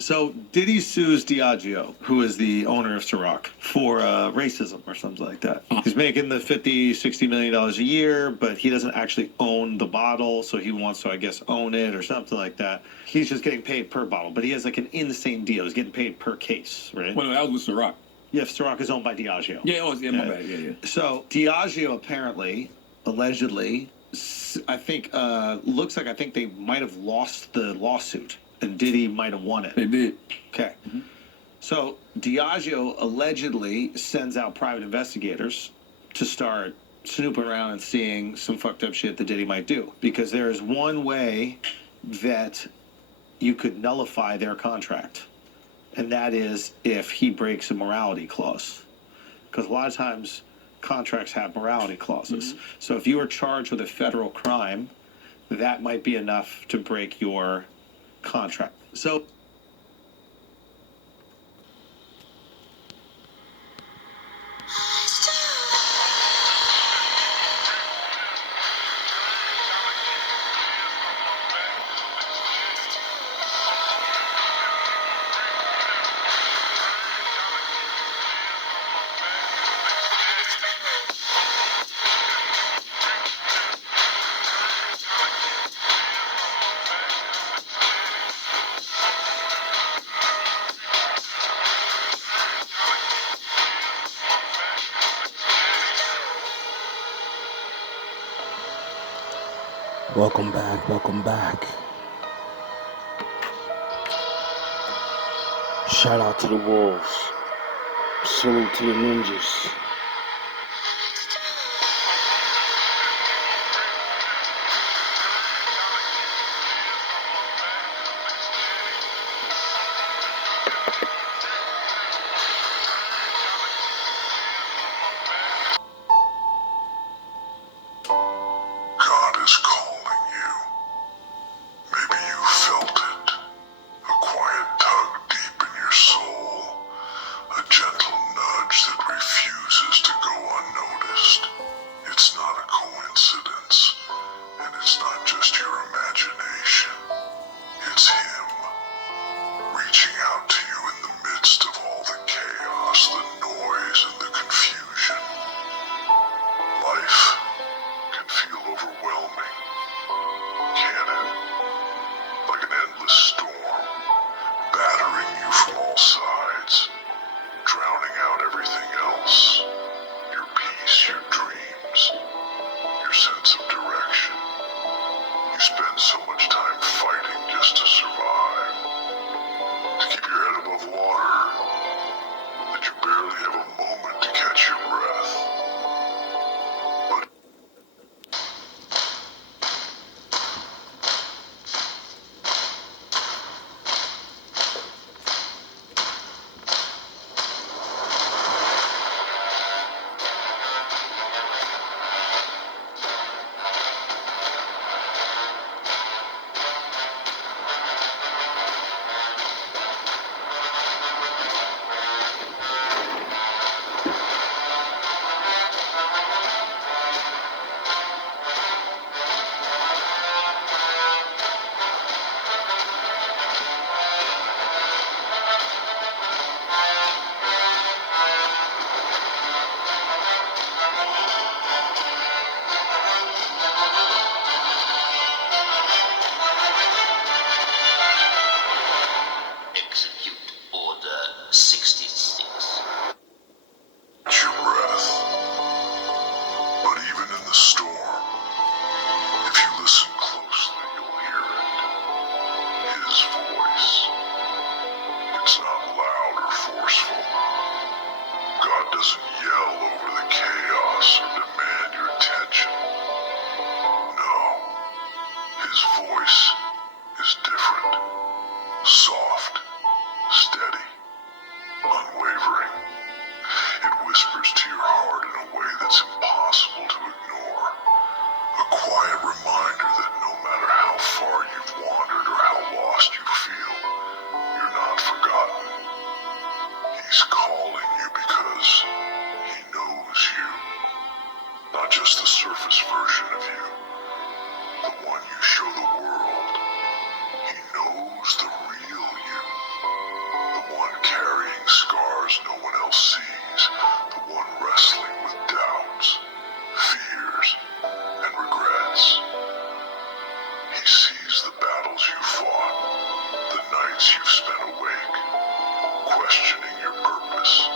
So Diddy sues Diageo, who is the owner of Ciroc, for racism or something like that. He's making the $50-60 million a year, but he doesn't actually own the bottle, so he wants to, I guess, own it or something like that. He's just getting paid per bottle, but he has like an insane deal. He's getting paid per case, right? Well, that was with Ciroc. Yeah, Ciroc is owned by Diageo. Yeah, my bad. Yeah. So Diageo apparently, allegedly, I think they might have lost the lawsuit, and Diddy might have won it. They did. Okay. Mm-hmm. So Diageo allegedly sends out private investigators to start snooping around and seeing some fucked up shit that Diddy might do. Because there is one way that you could nullify their contract, and that is if he breaks a morality clause. Because a lot of times contracts have morality clauses. Mm-hmm. So if you are charged with a federal crime, that might be enough to break your contract. So Welcome back. Shout out to the Wolves. Salute to the Ninjas. God is calling you. Maybe you felt it. A quiet tug deep in your soul. A gentle nudge that refuses to go unnoticed. It's not a coincidence. And it's not just your imagination. It's Him. Reaching out to you in the midst of all the chaos, the noise, and the confusion. Life can feel overwhelming, can it? Like an endless storm, battering you from all sides, drowning out everything else. Your peace, your dreams, your sense of direction. You spend so much time fighting just to survive, to keep your head above water, that you barely have a moment to catch your breath. But Execute Order 66. catch your breath. But even in the storm, if you listen closely, you'll hear it. His voice. It's not loud or forceful. God doesn't yell over the chaos or demand your attention. No. His voice is different. Soft. Steady. Unwavering. It whispers to your heart in a way that's impossible to ignore. A quiet reminder that no matter how far you've wandered or how lost you feel, you're not forgotten. He's calling you because He knows you. Not just the surface version of you, the one you show the world. He knows the real you. nights you've spent awake, questioning your purpose,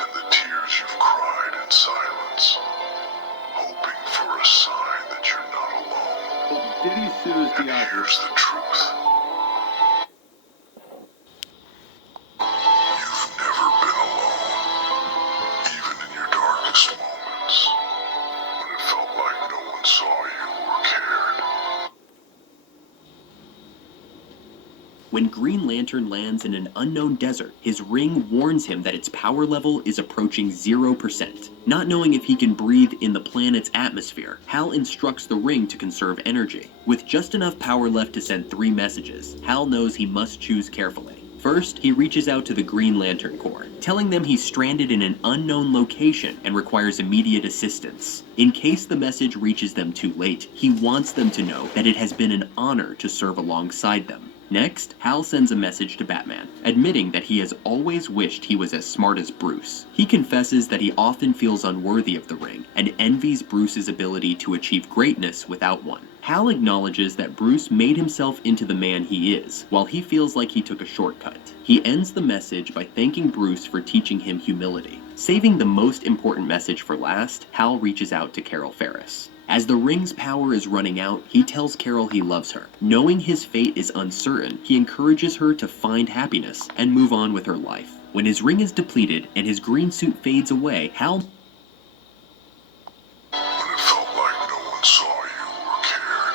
and the tears you've cried in silence, hoping for a sign that you're not alone. Diddy sues And Diageo. here's the truth. You've never been alone, even in your darkest moments, when it felt like no one saw you or cared. When Green Lantern lands in an unknown desert, his ring warns him that its power level is approaching 0%. Not knowing if he can breathe in the planet's atmosphere, Hal instructs the ring to conserve energy. With just enough power left to send 3 messages, Hal knows he must choose carefully. First, he reaches out to the Green Lantern Corps, telling them he's stranded in an unknown location and requires immediate assistance. In case the message reaches them too late, he wants them to know that it has been an honor to serve alongside them. Next, Hal sends a message to Batman, admitting that he has always wished he was as smart as Bruce. He confesses that he often feels unworthy of the ring, and envies Bruce's ability to achieve greatness without one. Hal acknowledges that Bruce made himself into the man he is, while he feels like he took a shortcut. He ends the message by thanking Bruce for teaching him humility. Saving the most important message for last, Hal reaches out to Carol Ferris. As the ring's power is running out, he tells Carol he loves her. Knowing his fate is uncertain, he encourages her to find happiness and move on with her life. When his ring is depleted and his green suit fades away, Hal When it felt like no one saw you or cared,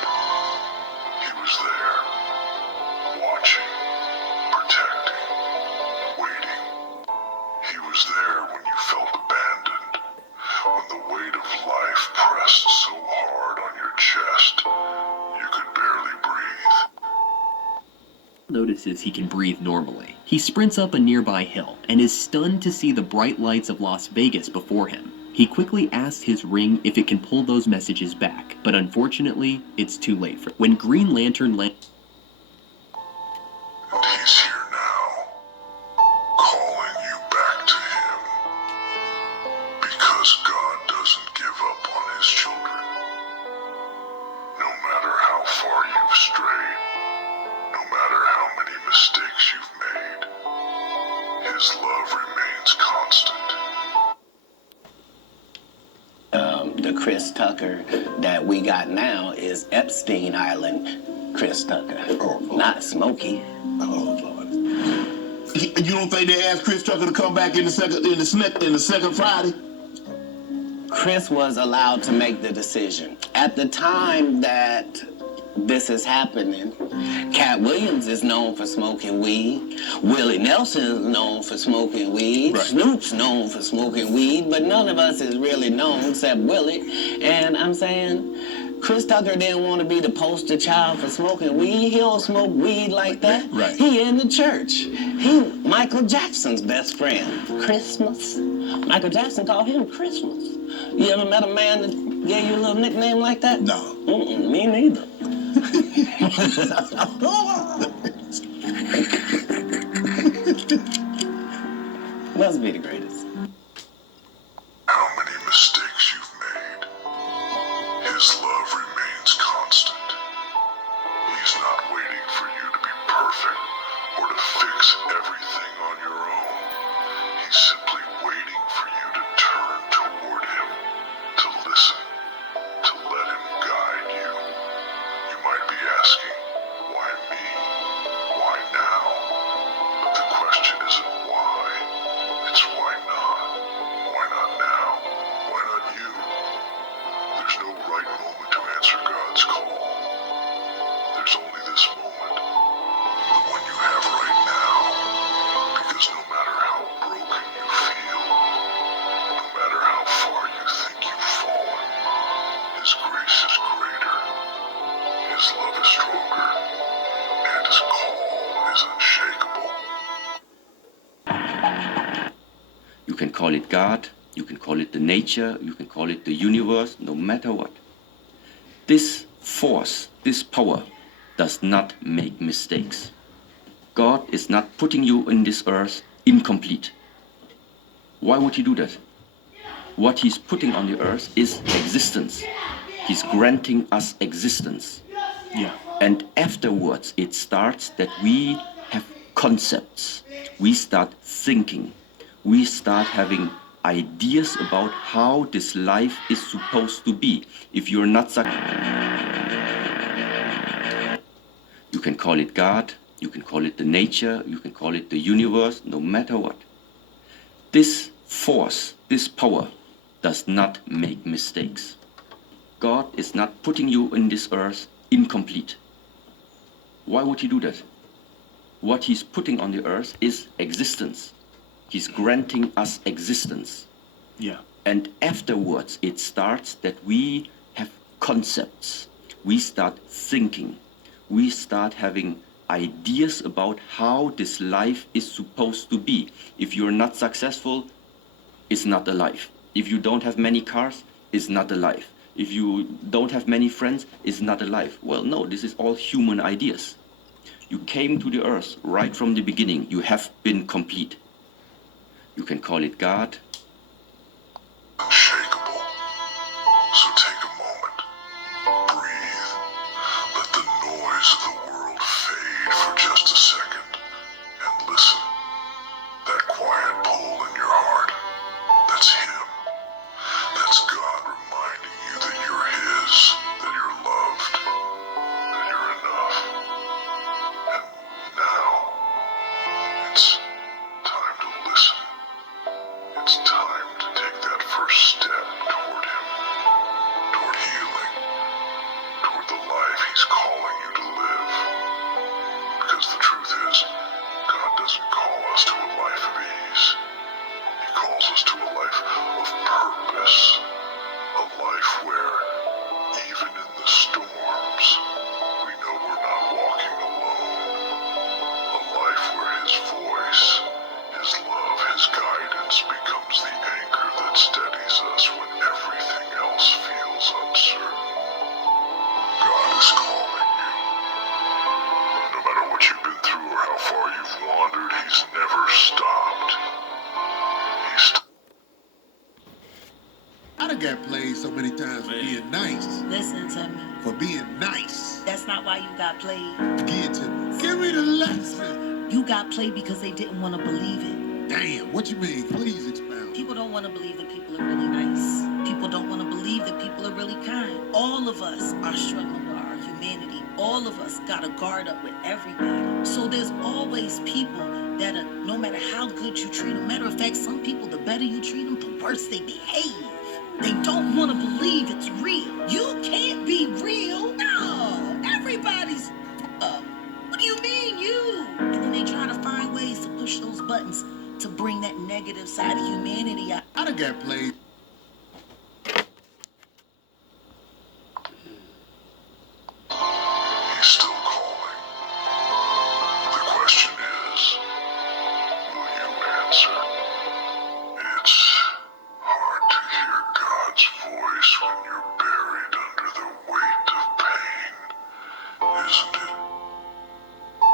he was there, watching, protecting, waiting. He was there when you felt abandoned, when the weight of life pressed so hard on your chest, you could barely breathe. notices he can breathe normally. He sprints up a nearby hill and is stunned to see the bright lights of Las Vegas before him. He quickly asks his ring if it can pull those messages back, but unfortunately, it's too late for when Green Lantern lands. And he's here now, calling you back to him. Because God doesn't give up on his children. No matter how far you've strayed, no matter how many mistakes you've made, his love remains constant. The Chris Tucker that we got now is Epstein Island Chris Tucker, not Smokey. Oh Lord! You don't think they asked Chris Tucker to come back in the second Friday? Chris was allowed to make the decision. At the time that this is happening, Cat Williams is known for smoking weed. Willie Nelson is known for smoking weed. Right. Snoop's known for smoking weed, but none of us is really known except Willie. And I'm saying, Chris Tucker didn't want to be the poster child for smoking weed. He don't smoke weed like that. Right. He in the church. He Michael Jackson's best friend. Christmas. Michael Jackson called him Christmas. You ever met a man that gave you a little nickname like that? No. Me neither. Must be the greatest. How many mistakes you've made, his love remains constant. He's not waiting for you to be perfect or to fix everything on your own. He's simply waiting for you to turn toward him, to listen, to let him guide you. You might be asking, why me? Why now? But the question isn't why, it's why not? Why not now? Why not you? There's no right moment to answer God's call. There's only this moment, the one you have right now. Because no matter how broken you feel, no matter how far you think you've fallen, his grace is greater, his love is stronger, and his call is unshakable. You can call it God, you can call it the nature, you can call it the universe, no matter what. This force, this power, does not make mistakes. God is not putting you in this earth incomplete. Why would he do that? What he's putting on the earth is existence. He's granting us existence. Yeah. And afterwards, it starts that we have concepts. We start thinking. We start having ideas about how this life is supposed to be. If you're not you can call it God, you can call it the nature, you can call it the universe, no matter what. This force, this power, does not make mistakes. God is not putting you in this earth incomplete. Why would he do that? What he's putting on the earth is existence. He's granting us existence. Yeah. And afterwards, it starts that we have concepts. We start thinking. We start having ideas about how this life is supposed to be. If you're not successful, it's not a life. If you don't have many cars, it's not a life. If you don't have many friends, it's not a life. Well, no, this is all human ideas. You came to the earth right from the beginning. You have been complete. You can call it God. Unshakable. So take a moment, breathe, let the noise of the world fade for just a second, and listen. That quiet pull in your heart, that's him. That's God reminding you that you're his, that you're loved, that you're enough. And now, it's time to listen. It's time to take that first step toward him, toward healing, toward the life he's calling you to live. Because the truth is, God doesn't call us to a life of ease. He calls us to a life of purpose, a life where, even in the storms, we know we're not walking alone, a life where his voice, his love, his guidance becomes the anchor that steadies us when everything else feels uncertain. God is calling you. No matter what you've been through or how far you've wandered, he's never stopped. I done got played so many times for being nice. Listen to me. For being nice. That's not why you got played. Give it to me. Give me the lesson. You got played because they didn't want to believe it. Damn, what you mean? Please expound. People don't want to believe that people are really nice. People don't want to believe that people are really kind. All of us are struggling with our humanity. All of us got to guard up with everybody. So there's always people that are, no matter how good you treat them. Matter of fact, some people, the better you treat them, the worse they behave. They don't want to believe it's real. You can't be real. No, everybody's what do you mean you? And then they try to find ways to push those buttons to bring that negative side of humanity out. I done got played. He's still calling. The question is, will you answer? It's hard to hear God's voice when you're buried under the weight of pain, isn't it?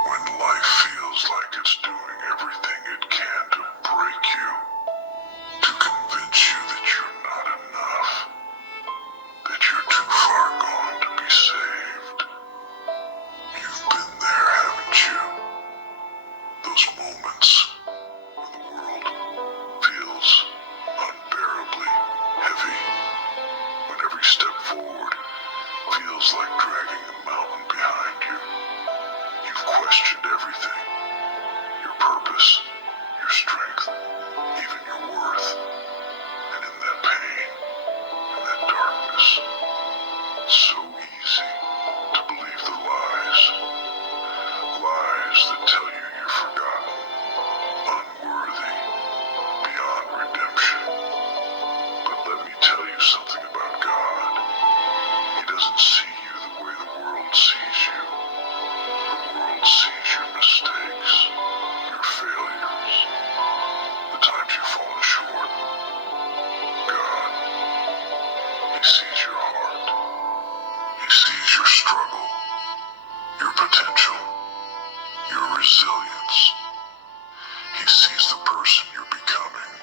When life feels like it's doing everything it can to break you, to convince you that you're not enough, that you're too far gone to be saved. You've been there, haven't you? Those moments when the world feels unbearably heavy, when every step forward feels like dragging a mountain behind you. You've questioned everything, your purpose, your strength, even your worth. And in that pain, in that darkness, it's so easy to believe the lies. Lies that tell you you're forgotten, unworthy, beyond redemption. But let me tell you something about God. He doesn't see you the way the world sees you. The world sees your mistakes, your failures, the times you've fallen short. God, he sees your heart. He sees your struggle, your potential, your resilience. He sees the person you're becoming,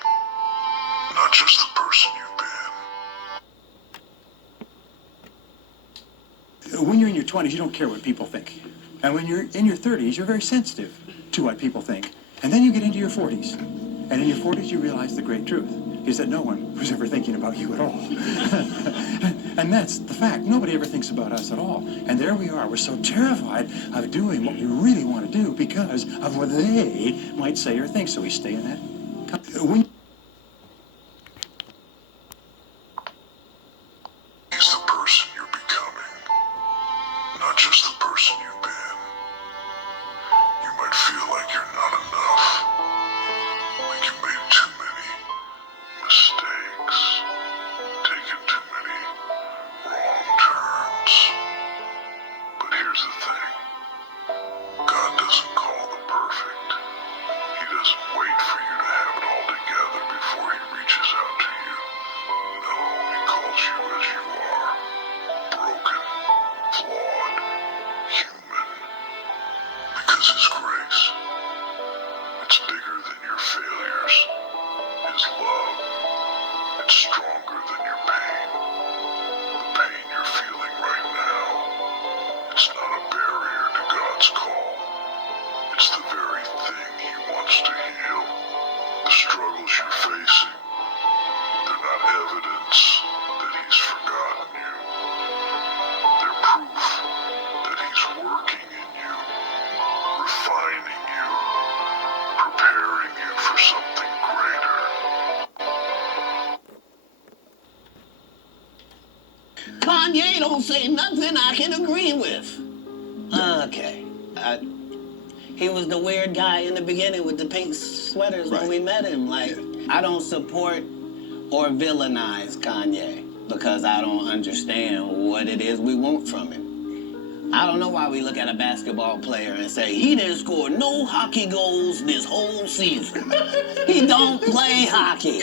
not just the person you've been. When you're in your 20s, you don't care what people think. And when you're in your 30s, you're very sensitive. to what people think. And then you get into your 40s. And in your 40s, you realize the great truth is that no one was ever thinking about you at all. And that's the fact. Nobody ever thinks about us at all. And there we are. We're so terrified of doing what we really want to do because of what they might say or think. So we stay in that. He's the person you're becoming, not just the person you've been. You might feel like you're not enough, like you made too many mistakes, taken too many wrong turns. But here's the thing, God doesn't call the perfect. He doesn't wait for you to have it all together before he reaches out to you. No, he calls you as you are, broken, flawed, human, because his grace, it's bigger than your failures. His love, it's stronger than your pain. The pain you're feeling right now, it's not a barrier to God's call. It's the very thing he wants to heal. The struggles you're facing, they're not evidence that he's forgotten you. They're proof that he's working in you, refining you, preparing you for something greater. Kanye don't say nothing I can agree with. Okay. He was the weird guy in the beginning with the pink sweaters when we met him. Like, I don't support or villainize Kanye because I don't understand what it is we want from him. I don't know why we look at a basketball player and say, he didn't score no hockey goals this whole season. He don't play hockey.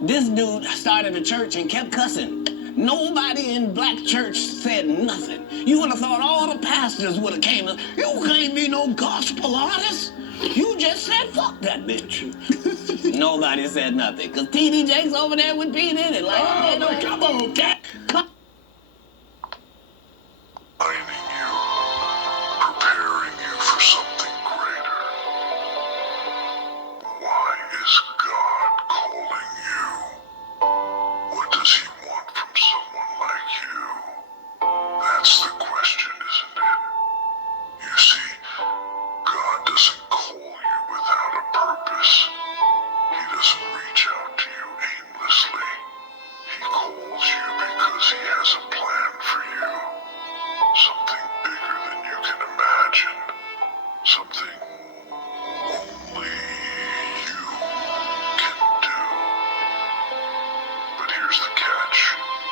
This dude started a church and kept cussing. Nobody in black church said nothing. You would have thought all the pastors would have came and, you can't be no gospel artist. You just said, fuck that bitch. Nobody said nothing. Because T.D. Jakes over there with P. Diddy. Like, oh, no, come on, cat. Finding you, preparing you for something greater. Why is God calling you? What does he want from someone like you? That's the question, isn't it? You see, God doesn't call you without a purpose. He doesn't reach out to you aimlessly. He calls you because he has a plan for you. Something bigger than you can imagine. Something only you can do. But here's the catch.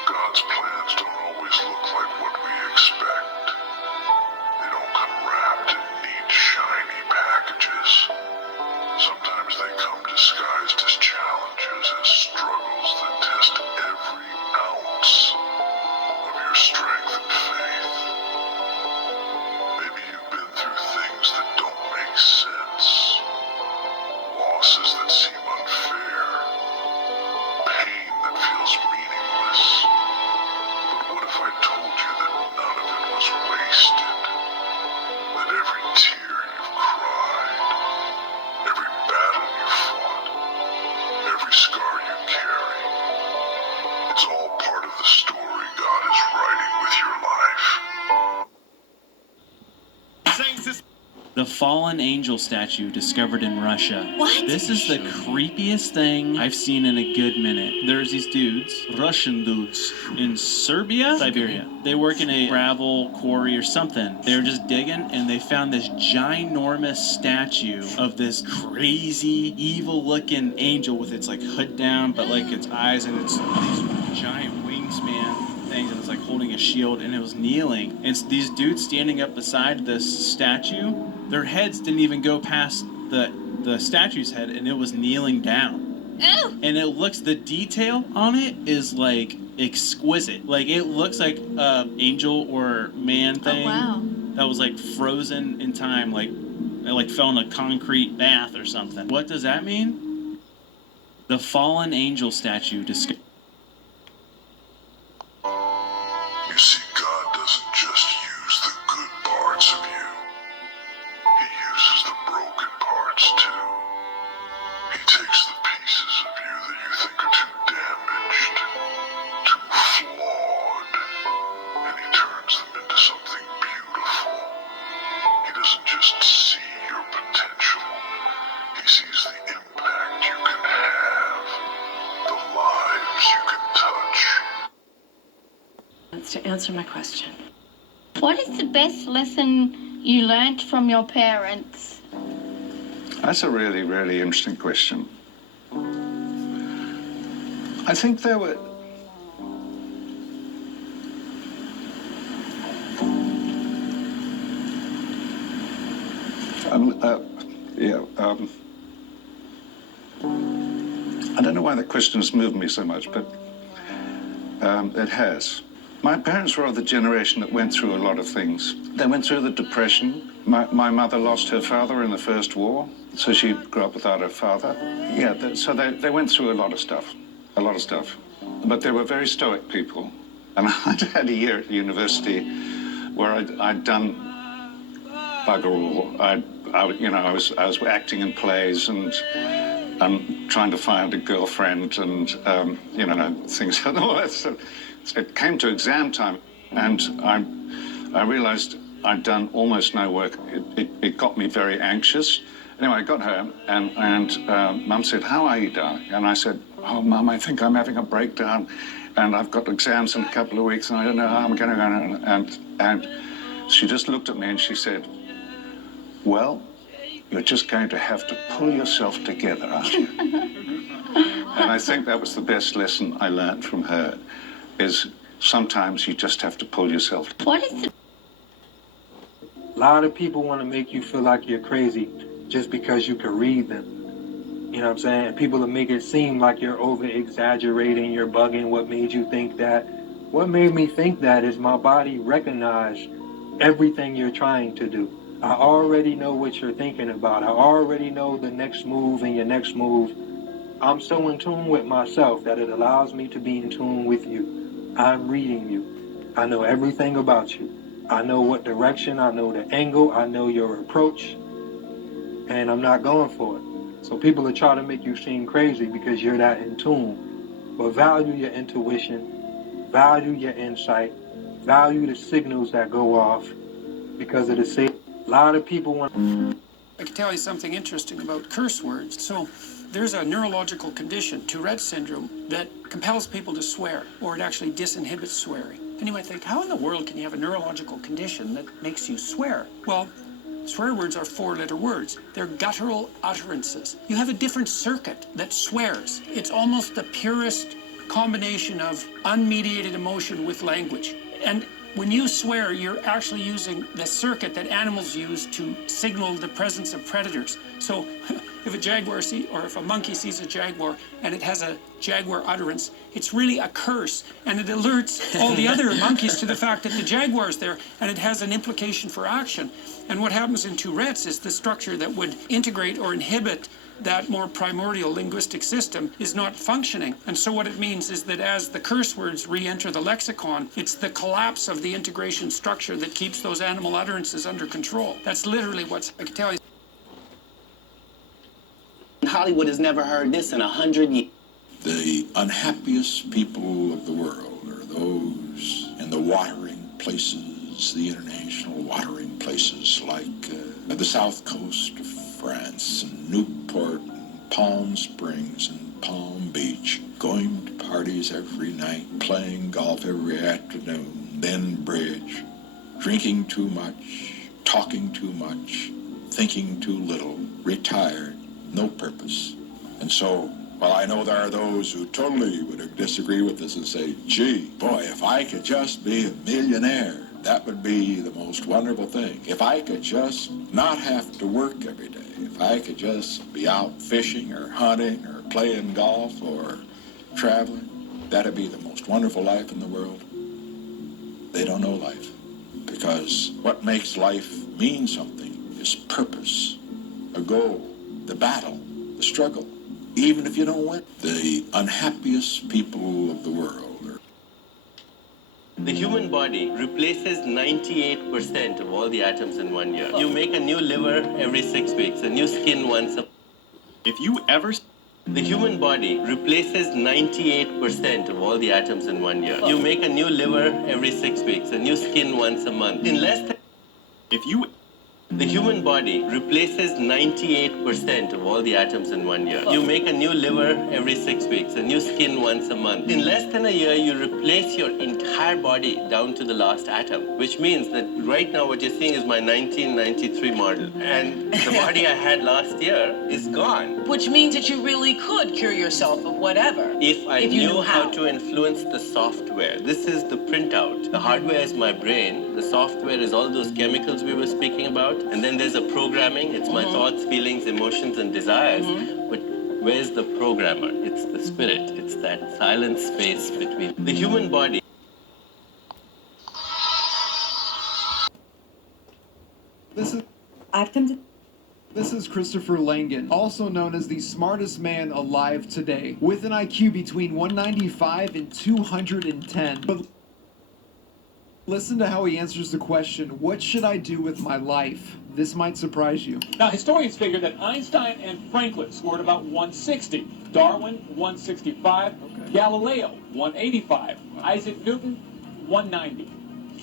God's plans don't always look like what we expect. They don't come wrapped in neat, shiny packages. Sometimes they come disguised as challenges, as struggles that test every ounce of your strength and faith. Maybe you've been through things that don't make sense, losses that seem unfair, pain that feels meaningless. But what if I told you that none of it was wasted? That every tear you've cried, every battle you fought, every scar you carry, it's all part of the story God is writing with your life. The fallen angel statue discovered in Russia. What? This is the creepiest thing I've seen in a good minute. There's these dudes, Russian dudes, in Serbia, Siberia. They work in a gravel quarry or something. They were just digging and they found this ginormous statue of this crazy, evil-looking angel with its like hood down, but like its eyes and its these giant wingspan things, and it's like holding a shield, and it was kneeling. And these dudes standing up beside this statue, their heads didn't even go past the statue's head, and it was kneeling down. Ew. And it looks, the detail on it is like exquisite. Like it looks like a angel or man thing that was like frozen in time, like it like fell in a concrete bath or something. What does that mean? The fallen angel statue discovered. You see, God doesn't just just see your potential. He sees the impact you can have, the lives you can touch. To answer my question. What is the best lesson you learnt from your parents? That's a really, really interesting question. I think there were... I don't know why the question has moved me so much, but it has. My parents were of the generation that went through a lot of things. They went through the Depression. My mother lost her father in the First War, so she grew up without her father. Yeah, so they went through a lot of stuff. But they were very stoic people. And I'd had a year at university where I'd done bugger all. I was acting in plays and trying to find a girlfriend and things like that. So it came to exam time, and I realized I'd done almost no work. It got me very anxious. Anyway, I got home, and Mum said, "How are you, darling?" And I said, "Oh, Mum, I think I'm having a breakdown, and I've got exams in a couple of weeks, and I don't know how I'm going to go." And she just looked at me and she said, "Well, you're just going to have to pull yourself together, aren't you?" And I think that was the best lesson I learned from her, is sometimes you just have to pull yourself. What is the... A lot of people want to make you feel like you're crazy just because you can read them. You know what I'm saying? People will make it seem like you're over-exaggerating, you're bugging. What made you think that? What made me think that is my body recognized everything you're trying to do. I already know what you're thinking about. I already know the next move and your next move. I'm so in tune with myself that it allows me to be in tune with you. I'm reading you. I know everything about you. I know what direction, I know the angle, I know your approach, and I'm not going for it. So people are trying to make you seem crazy because you're that in tune. But value your intuition, value your insight, value the signals that go off because of the signal. A lot of people want... I can tell you something interesting about curse words. So there's a neurological condition, Tourette's syndrome, that compels people to swear, or it actually disinhibits swearing. And you might think, how in the world can you have a neurological condition that makes you swear? Well, swear words are four-letter words. They're guttural utterances. You have a different circuit that swears. It's almost the purest combination of unmediated emotion with language. And when you swear, you're actually using the circuit that animals use to signal the presence of predators. So if a jaguar or if a monkey sees a jaguar and it has a jaguar utterance, it's really a curse, and it alerts all the other monkeys to the fact that the jaguar is there, and it has an implication for action. And what happens in Tourette's is the structure that would integrate or inhibit that more primordial linguistic system is not functioning. And so what it means is that as the curse words re-enter the lexicon, it's the collapse of the integration structure that keeps those animal utterances under control. That's literally what's... I can tell you. Hollywood has never heard this in 100 years. The unhappiest people of the world are those in the watering places, the international watering places like the south coast of France and Newport and Palm Springs and Palm Beach, going to parties every night, playing golf every afternoon, then bridge, drinking too much, talking too much, thinking too little, retired, no purpose. And so, while I know there are those who totally would disagree with this and say, gee, boy, if I could just be a millionaire, that would be the most wonderful thing. If I could just not have to work every day, if I could just be out fishing or hunting or playing golf or traveling, that'd be the most wonderful life in the world. They don't know life, because what makes life mean something is purpose, a goal, the battle, the struggle. Even if you don't win, the unhappiest people of the world are... The human body replaces 98% of all the atoms in 1 year. You make a new liver every 6 weeks, a new skin once a... If you ever... The human body replaces 98% of all the atoms in 1 year. You make a new liver every 6 weeks, a new skin once a month. In less than... If you... The human body replaces 98% of all the atoms in 1 year. You make a new liver every 6 weeks, a new skin once a month. In less than a year, you replace your entire body down to the last atom, which means that right now what you're seeing is my 1993 model. And the body I had last year is gone. Which means that you really could cure yourself of whatever. If I you knew how to influence the software. This is the printout. The hardware is my brain. The software is all those chemicals we were speaking about. And then there's a programming. It's my thoughts, feelings, emotions, and desires. But where's the programmer? It's the spirit. It's that silent space between the human body. This is Christopher Langan, also known as the smartest man alive today, with an IQ between 195 and 210. But listen to how he answers the question, what should I do with my life? This might surprise you. Now, historians figure that Einstein and Franklin scored about 160, Darwin 165, Galileo 185, Isaac Newton 190.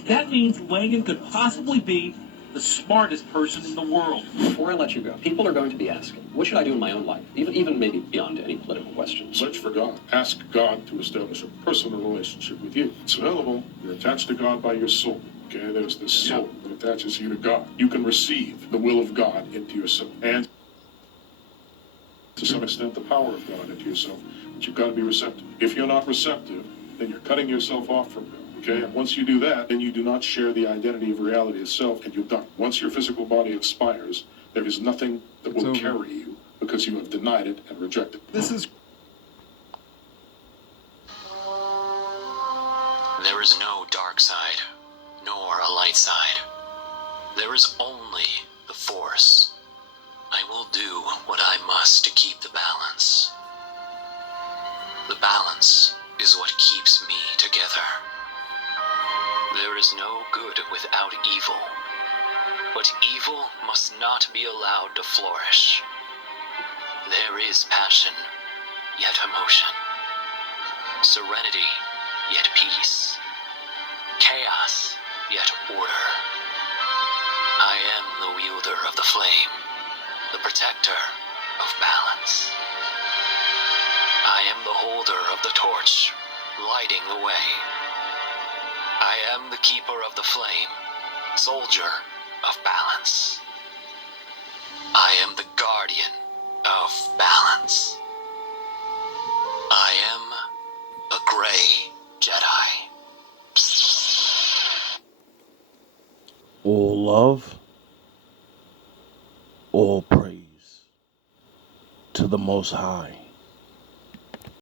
That means Langan could possibly be the smartest person in the world. Before I let you go, people are going to be asking, what should I do in my own life? Even maybe beyond any political questions. Search for God. Ask God to establish a personal relationship with you. It's available. You're attached to God by your soul. Okay, there's this soul that attaches you to God. You can receive the will of God into yourself. And to some extent, the power of God into yourself. But you've got to be receptive. If you're not receptive, then you're cutting yourself off from God. Okay, and once you do that, then you do not share the identity of reality itself, and you're done. Once your physical body expires, there is nothing that will carry you because you have denied it and rejected it. This is... There is no dark side, nor a light side. There is only the Force. I will do what I must to keep the balance. The balance is what keeps me together. There is no good without evil, but evil must not be allowed to flourish. There is passion, yet emotion. Serenity, yet peace. Chaos, yet order. I am the wielder of the flame, the protector of balance. I am the holder of the torch, lighting the way. I am the keeper of the flame, soldier of balance. I am the guardian of balance. I am a gray Jedi. All love, all praise to the Most High.